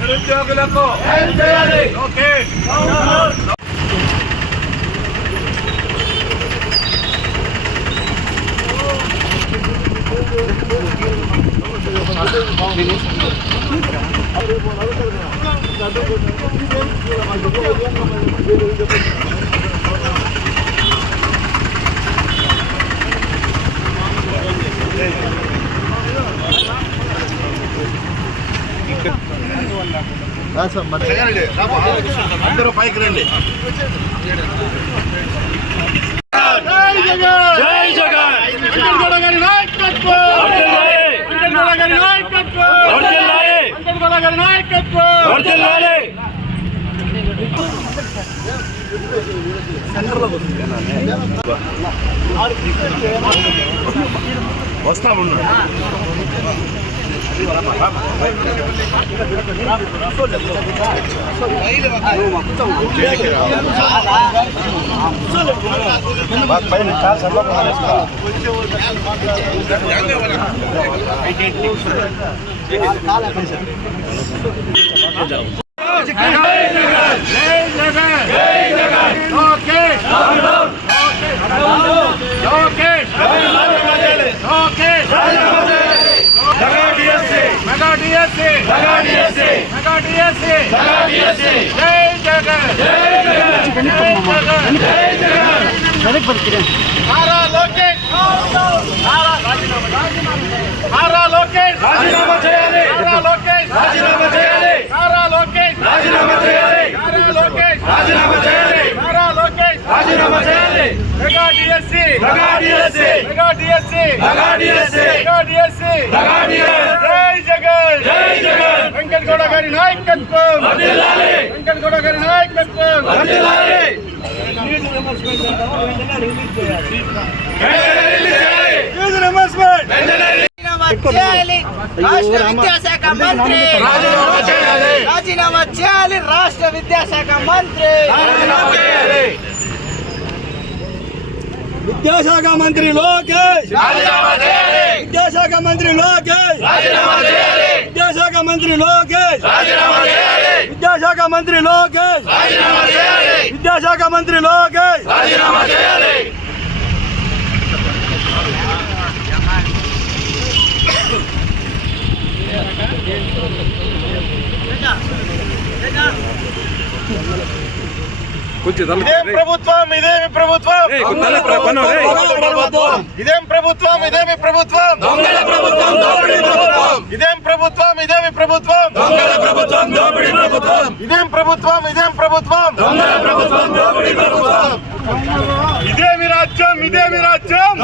నిరుద్యోగులకు అందరూ పైకి రండి. జై జగన్ వస్తా ఉన్నాడు. వెంకటగౌడ గారి నాయకత్వం, వెంకటగౌడ గారి నాయకత్వం. రాష్ట్ర విద్యాశాఖ మంత్రి రాజీనామా చేయాలి. రాష్ట్ర విద్యాశాఖ మంత్రి విద్యాశాఖ మంత్రి లోకేష్, విద్యాశాఖ మంత్రి లోకేష్, విద్యాశాఖ మంత్రి లోకేష్, విద్యాశాఖ మంత్రి లోకేష్, విద్యాశాఖ మంత్రి లోకేష్. ఇదేం ప్రభుత్వం, ఇదేమి ప్రభుత్వం, ఇదేం ప్రభుత్వం, ఇదేమి ప్రభుత్వం, ఇదేం ప్రభుత్వం, ఇదేమి ప్రభుత్వం, ఇదేం ప్రభుత్వం, ఇదేం ప్రభుత్వం, ఇదేమి రాజ్యం, ఇదేమి రాజ్యం,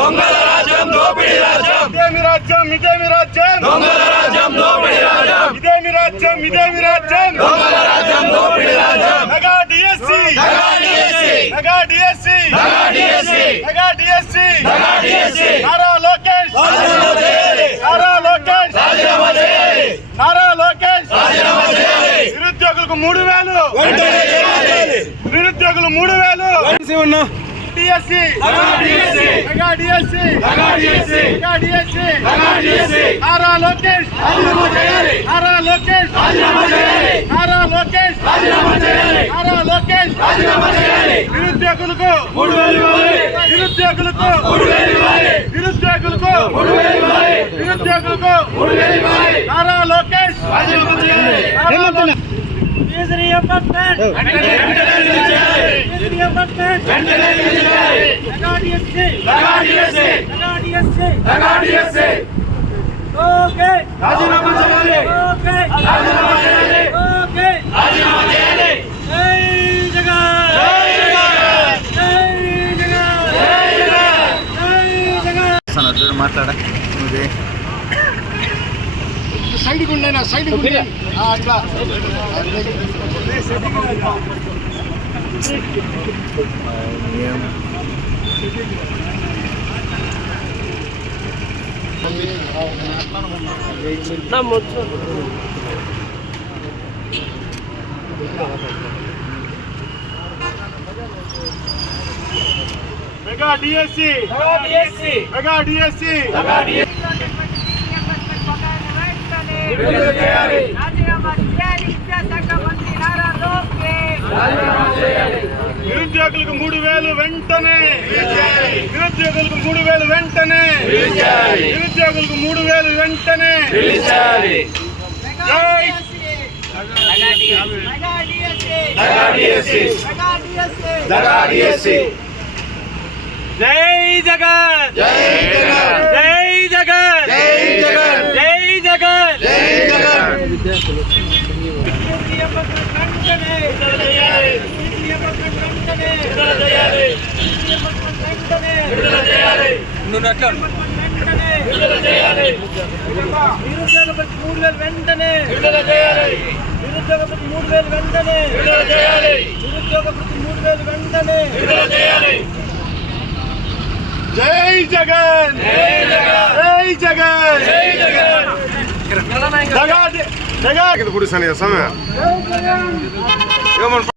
ఇదేమి రాజ్యం, ఇదేమి రాజ్యం, ఇదేమి రాజ్యం, ఇదేమి రాజ్యం. Mega DSC, mega DSC, mega DSC. Nara Lokesh, Nara Lokesh, Nara Lokesh. నిరుద్యోగులకు 3000, నిరుద్యోగులు 3000. DSC, mega DSC, mega DSC. Nara Lokesh, Nara Lokesh, Nara Lokesh, Nara Lokesh. నిరుద్యోగులకు 3000, నిరుద్యోగులకు 3000, నిరుద్యోగులకు 3000, నిరుద్యోగులకు 3000. నారా లోకేష్ వెంటనే రాజీనామా చేయాలి. రాజీనామా చేయాలి. రాజీనామా చేయాలి. మాట్లాడా సైడ్ గుండైనా సైడ్ అట్లా మెగా డిఎస్సి మెగా డిఎస్సి నిరుద్యోగులకు 3,000 వెంటనే నిరుద్యోగులకు 3,000 వెంటనే నిరుద్యోగులకు 3,000 వెంటనే జై జగన్ జై జగన్ జై జగన్ జై జగన్ జై జగన్ జై జగన్ జై జగన్ జై జగన్ జై జగన్ జగన్ జగన్